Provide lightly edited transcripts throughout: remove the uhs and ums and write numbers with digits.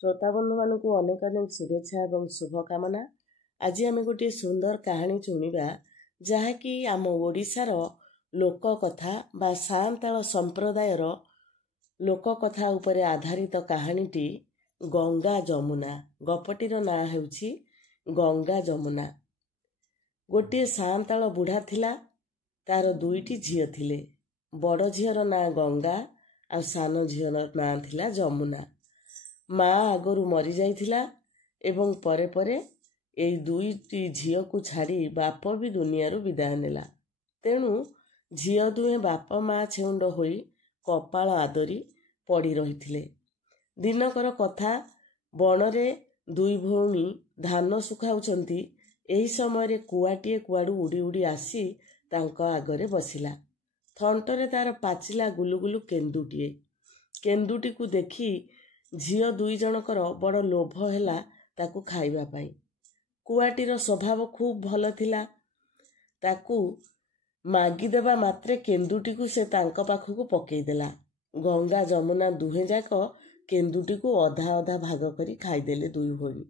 श्रोता बंधु मानक अनेक अनेक शुभेच्छा और शुभकामना। आज आम गोटे सुंदर कहानी शुणा जहाँकि आम ओडिशार लोक कथा बा सान्ताल संप्रदायर लोक कथा उपरे आधारित कहानीटी गंगा जमुना। गपटीर ना हेउछि गंगा जमुना। गोटे सान्ताल बुढ़ा थिला, तार दुईटी झील थिले। बड़ झीर ना गंगा आ सान झीर ना थिला जमुना। माँ आगरू मरी जाइथिला एवं परे परे एई दुईटी झील को छाड़ी बाप भी दुनिया विदाय नेला। तेणु झील दुहे बाप माँ छेउंड होई कपाल आदरी पड़ी रहिथिले। दिनकर कथा, बणरे दुई भौणी धान सुखाउचंती। एही समय कुआटीए कुआड़ू उड़ी उड़ी आसी तांको आगरे बसिला। थंटरे तार पाचिला गुलुगुलु केन्दुटीए। केन्दुटी को देखी झील दुई जनकर बड़ लोभ हैला ताकू खाइबा पाई। कुआटीर स्वभाव खूब भल थिला। ताकू मागी देबा मात्रे केन्दुटी को से तांको पाखकू पकई देला। गंगा जमुना दुहे जाक केन्दुटी को अधा अधा भाग करी खाइदेले दुई भौणी।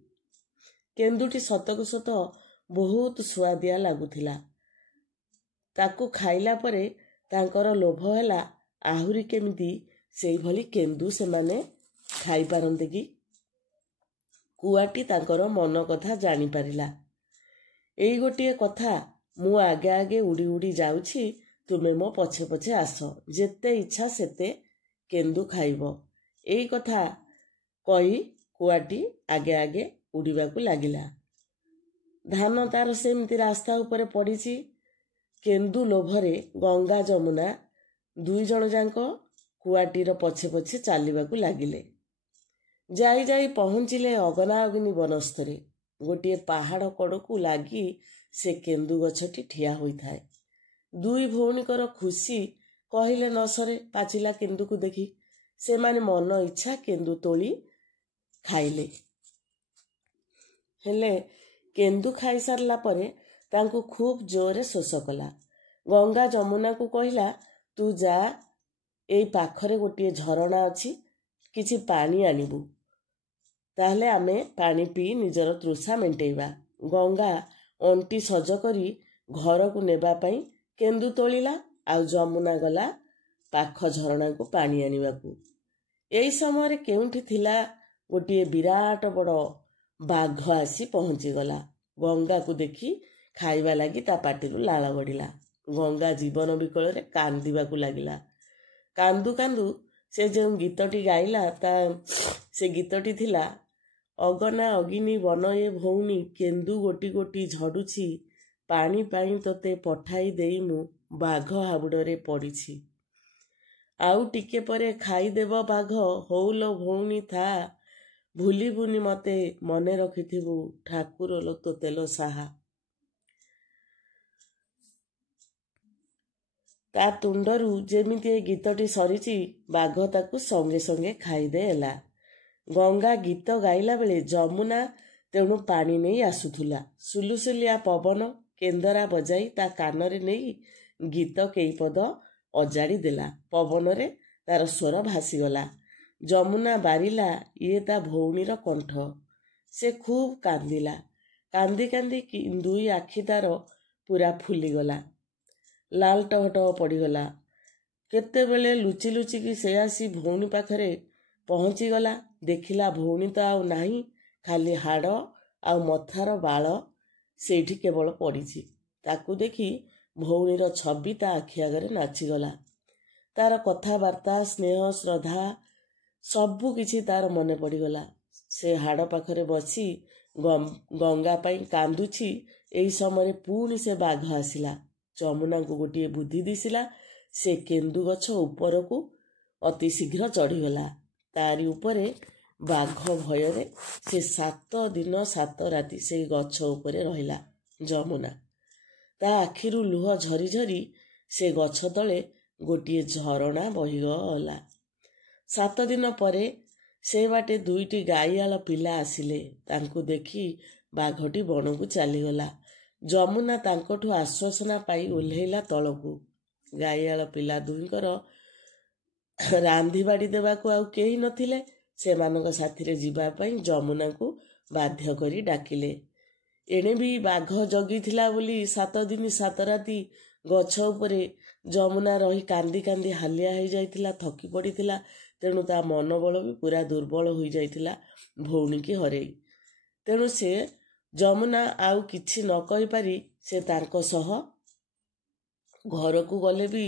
केन्दुटी सतकू सत बहुत सुआदिया लागुथिला। ताकू खाइला परे तांकर लोभ हैला आहुरी केमिति सेई भली केन्दु सेमाने खाई पारंते कि। कुआटी तांकर मन कथा जानी पारिला। एई गोटिए कथा, मु आगे आगे उड़ी उड़ी जाउछि, तुमे मो पछे पछे आस, जेते इच्छा सेते केन्दु खाइब। एई कथा कही कुआटी आगे आगे उड़ीबाकू लागिला। धान तार सेमती रास्ता उपरे पड़िछि। केन्दु लोभरे गंगा जमुना दुई जण जांक कुआटीर पछे पछे चालिबाकू लागिले। जाई जाई पहुँचिले अगना अग्नि वनस्थरे। गोटे पहाड़ कड़कू लागी से केन्दु गछटी ठिया होइथाए। दुई भौणीकर खुशी कहिले न सरे पाचिला केन्दु को देखी। से माने मन इच्छा केन्दु तोली खाइले। हेले केन्दु खाई सारला परे तांकू खूब जोरे शोष कला। गंगा जमुना को कहिला, तू जा, एई पाखरे गोटे झरणा अछि, किछि पानी आनिबू, ताहले आमे पानी पी निजर तृषा मेंटेइबा। गंगा अंटी सज करी घर को नेबा पई केन्दु तोलिला, आउ जमुना गला पाख झरणा को पानी आनिबाकू। एई समय केउंठी थिला गोटे विराट बड़ बाघ आसी पहुँची गला। गंगा को देखी खाइबा लागी ता पाटिरू लाळ गड़िला। गंगा जीवन विकल रे कांदिबाकू लागिला। कांदू कांदू से जो गीतटी गाइला ता से गीतटी थिला, अगना अगिनी वन ए भौणी केन्दु गोटी गोटी झड़ुछि, पानी पाई तोते पठाई देई मु बाघ हाबुडरे पड़िछि। आउ टिके परे खाइदेब बाघ, हौलो भौणी था, भूलिबुनि मते मने रखिथिबु, ठाकुर लो तोतेलो साहा। ता तुंडरू जेमिति ए गीतटी सरिछि, बाघ ताकू संगे संगे खाइदे एला। गंगा गीत गाइला बेले जमुना तेणु पानी नहीं आसुथुला। सुलुसुलिया पवन केन्दरा बजाई ता कानरे नहीं गीत केई पद अजाड़ी देला। पवन रे तार स्वर भासीगला। जमुना बारिला ये ता भौणीर कंठ। से खूब कांदिला। कांदी कांदी दुई आखि तार पूरा फुलीगला। लाल टहटह पड़ीगला। केतेबेले लुचि लुचिकी से आसी भौणी पाखरे पहुँची गला। देखिला भौणी तो आउ नाही, खाली हाड़ आउ मथार बाल सेठी केवल पड़िछि। ताकू देखी भौणीर छवि ता आखि आगरे नाचिगला। तार कथाबार्ता, स्नेह, श्रद्धा सबु किछि तार मने पड़ीगला। से हाड़ पाखरे बसी गंगा पाई कांदुछि। एई समय पुणी से बाघ आसिला। जमुना को गोटे बुद्धि दिसिला। से केन्दु गछ उपरकू अति शीघ्र चढ़ीगला। तारी उपरे बाघ भୟରେ से 7 दिन 7 राति से गछ उपरे रहिला। जमुना ता आखिरू लुह झरी झरी से गछ तले गोटे झरणा बहिगला। 7 दिन परे से बाटे दुईटी गाईआल पिला आसिले। तांकू देखी बाघटी बणकू चलीगला। जमुना तांकठू आश्वासना पाई ओह्लैला तलकू। गाईआल पिला दुईंकर रांधी बाड़ी देवाकू आउ केही नथिले। ସେମାନଙ୍କ ସାଥିରେ ଯିବା ପାଇଁ ଯମୁନାକୁ ବାଧ୍ୟ କରି ଡାକିଲେ। ଏଣେ ବି ବାଘ ଜଗିଥିଲା ବୋଲି 7 ଦିନ 7 ରାତି ଗଛ ଉପରେ ଯମୁନା ରହି କାନ୍ଦି କାନ୍ଦି ହାଲିଆ ହୋଇଯାଇଥିଲା, ଥକି ପଡ଼ିଥିଲା। ତେଣୁ ତା ମନୋବଳ ବି ପୁରା ଦୁର୍ବଳ ହୋଇଯାଇଥିଲା ଭଉଣୀକି ହରେଇ। ତେଣୁ ସେ ଯମୁନା ଆଉ କିଛି ନ କହିପାରି ସେ ତାଙ୍କ ସହ ଘରକୁ ଗଲେ ବି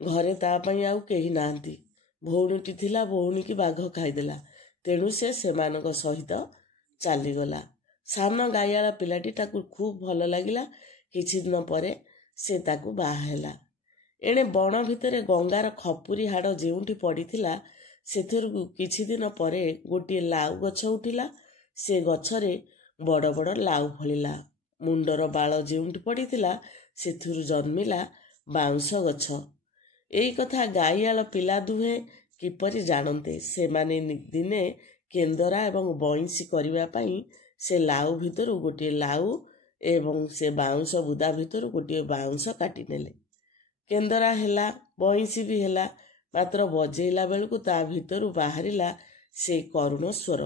ଘରେ ତା ପାଇଁ ଆଉ କେହି ନାହାନ୍ତି। ଭଉଣୀଟି ଥିଲା, ଭଉଣୀକି ବାଘ ଖାଇଦେଲା। ତେଣୁ ସେ ସେମାନଙ୍କ ସହିତ ଚାଲିଗଲା। ସାନ ଗାଈଆଳ ପିଲାଟି ତାକୁ ଖୁବ୍ ଭଲ ଲାଗିଲା। କିଛି ଦିନ ପରେ ସେ ତାକୁ ବାହା ହେଲା। ଏଣେ ବଣ ଭିତରେ ଗଙ୍ଗାର ଖପୁରି ହାଡ଼ ଯେଉଁଠି ପଡ଼ିଥିଲା ସେଥିରୁ କିଛି ଦିନ ପରେ ଗୋଟିଏ ଲାଉ ଗଛ ଉଠିଲା। ସେ ଗଛରେ ବଡ଼ ବଡ଼ ଲାଉ ଫଳିଲା। ମୁଣ୍ଡର ବାଳ ଯେଉଁଠି ପଡ଼ିଥିଲା ସେଥିରୁ ଜନ୍ମିଲା ବାଉଁଶ ଗଛ। ଏଇ କଥା ଗାଈଆଳ ପିଲା ଦୁହେଁ କିପରି ଜାଣନ୍ତେ? ସେମାନେ ଦିନେ କେନ୍ଦରା ଏବଂ ବଇଁଶୀ କରିବା ପାଇଁ ସେ ଲାଉ ଭିତରୁ ଗୋଟିଏ ଲାଉ ଏବଂ ସେ ବାଉଁଶ ବୁଦା ଭିତରୁ ଗୋଟିଏ ବାଉଁଶ କାଟି ନେଲେ। କେନ୍ଦରା ହେଲା, ବଇଁଶୀ ବି ହେଲା। ମାତ୍ର ବଜେଇଲା ବେଳକୁ ତା ଭିତରୁ ବାହାରିଲା ସେଇ କରୁଣ ସ୍ୱର,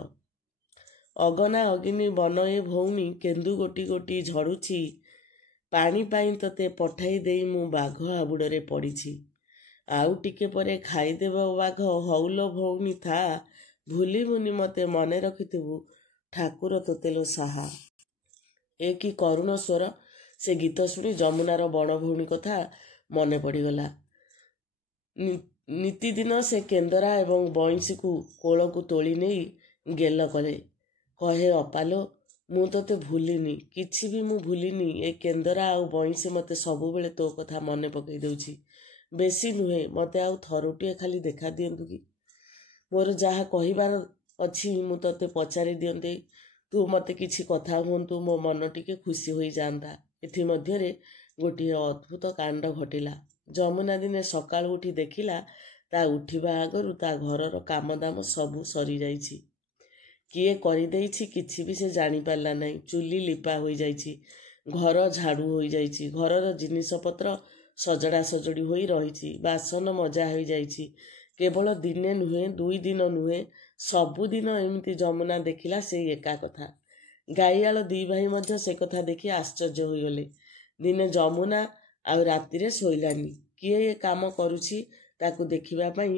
ଅଗନା ଅଗିନୀ ବନ ଏ ଭଉଣୀ, କେନ୍ଦୁ ଗୋଟି ଗୋଟି ଝଡ଼ୁଛି, ପାଣି ପାଇଁ ତତେ ପଠାଇ ଦେଇ ମୁଁ ବାଘ ହାବୁଡ଼ରେ ପଡ଼ିଛି। ଆଉ ଟିକେ ପରେ ଖାଇଦେବ ବାଘ, ହଉଲୋ ଭଉଣୀ ଥା, ଭୁଲିବୁନି ମତେ, ମନେ ରଖିଥିବୁ, ଠାକୁର ତୋତେ ଲୋ ସାହା। ଏ କି କରୁଣ ସ୍ୱର! ସେ ଗୀତ ଶୁଣି ଯମୁନାର ବଣ ଭଉଣୀ କଥା ମନେ ପଡ଼ିଗଲା। ନିତିଦିନ ସେ କେନ୍ଦରା ଏବଂ ବଇଁଶୀକୁ କୋଳକୁ ତୋଳି ନେଇ ଗେଲ କରେ। କହେ, ଅପାଲୋ, ମୁଁ ତୋତେ ଭୁଲିନି, କିଛି ବି ମୁଁ ଭୁଲିନି। ଏ କେନ୍ଦରା ଆଉ ବଇଁଶୀ ମୋତେ ସବୁବେଳେ ତୋ କଥା ମନେ ପକାଇ ଦେଉଛି। ବେଶୀ ନୁହେଁ, ମୋତେ ଆଉ ଥରୁଟିଏ ଖାଲି ଦେଖା ଦିଅନ୍ତୁ କି? ମୋର ଯାହା କହିବାର ଅଛି ମୁଁ ତୋତେ ପଚାରି ଦିଅନ୍ତି, ତୁ ମୋତେ କିଛି କଥା ହୁଅନ୍ତୁ, ମୋ ମନ ଟିକେ ଖୁସି ହୋଇଯାଆନ୍ତା। ଏଥିମଧ୍ୟରେ ଗୋଟିଏ ଅଦ୍ଭୁତ କାଣ୍ଡ ଘଟିଲା। ଯମୁନା ଦିନେ ସକାଳୁ ଉଠି ଦେଖିଲା ତା ଉଠିବା ଆଗରୁ ତା ଘରର କାମଦାମ ସବୁ ସରିଯାଇଛି। କିଏ କରିଦେଇଛି କିଛି ବି ସେ ଜାଣିପାରିଲା ନାହିଁ। ଚୁଲି ଲିପା ହୋଇଯାଇଛି, ଘର ଝାଡ଼ୁ ହୋଇଯାଇଛି, ଘରର ଜିନିଷପତ୍ର ସଜଡ଼ା ସଜଡ଼ି ହୋଇ ରହିଛି, ବାସନ ମଜା ହୋଇଯାଇଛି। କେବଳ ଦିନେ ନୁହେଁ, 2 ଦିନ ନୁହେଁ, ସବୁଦିନ ଏମିତି ଯମୁନା ଦେଖିଲା ସେଇ ଏକା କଥା। ଗାଈଆଳ 2 ଭାଇ ମଧ୍ୟ ସେ କଥା ଦେଖି ଆଶ୍ଚର୍ଯ୍ୟ ହୋଇଗଲେ। ଦିନେ ଯମୁନା ଆଉ ରାତିରେ ଶୋଇଲାନି। କିଏ ଏ କାମ କରୁଛି ତାକୁ ଦେଖିବା ପାଇଁ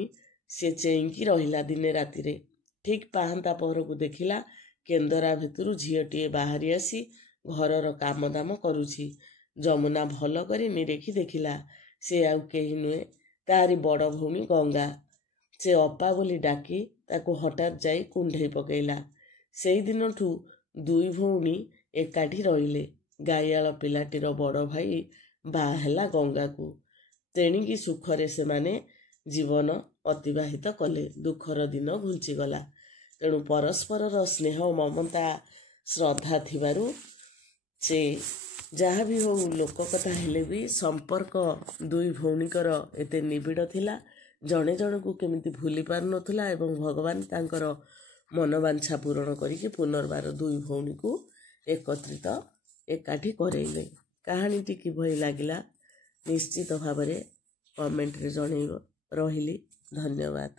ସେ ଚେଇଁକି ରହିଲା ଦିନେ ରାତିରେ। ଠିକ୍ ପାହାନ୍ତା ପହରକୁ ଦେଖିଲା କେନ୍ଦରା ଭିତରୁ ଝିଅଟିଏ ବାହାରି ଆସି ଘରର କାମଦାମ କରୁଛି। ଯମୁନା ଭଲ କରି ନିରେଖି ଦେଖିଲା, ସେ ଆଉ କେହି ନୁହେଁ, ତାରି ବଡ଼ ଭଉଣୀ ଗଙ୍ଗା। ସେ ଅପା ବୋଲି ଡାକି ତାକୁ ହଠାତ୍ ଯାଇ କୁଣ୍ଢେଇ ପକାଇଲା। ସେଇଦିନଠୁ 2 ଭଉଣୀ ଏକାଠି ରହିଲେ। ଗାଈଆଳ ପିଲାଟିର ବଡ଼ ଭାଇ ବାହା ହେଲା ଗଙ୍ଗାକୁ। ତେଣିକି ସୁଖରେ ସେମାନେ ଜୀବନ ଅତିବାହିତ କଲେ। ଦୁଃଖର ଦିନ ଘୁଞ୍ଚିଗଲା। ତେଣୁ ପରସ୍ପରର ସ୍ନେହ, ମମତା, ଶ୍ରଦ୍ଧା ଥିବାରୁ ସେ ଯାହା ବି ହଉ, ଲୋକ କଥା ହେଲେ ବି ସମ୍ପର୍କ 2 ଭଉଣୀଙ୍କର ଏତେ ନିବିଡ଼ ଥିଲା। ଜଣେ ଜଣକୁ କେମିତି ଭୁଲି ପାରୁନଥିଲା ଏବଂ ଭଗବାନ ତାଙ୍କର ମନବାଞ୍ଛା ପୂରଣ କରିକି ପୁନର୍ବାର 2 ଭଉଣୀକୁ ଏକତ୍ରିତ ଏକାଠି କରେଇଲେ। କାହାଣୀଟି କିଭଳି ଲାଗିଲା ନିଶ୍ଚିତ ଭାବରେ କମେଣ୍ଟରେ ଜଣେଇବ। ରହିଲି, ଧନ୍ୟବାଦ।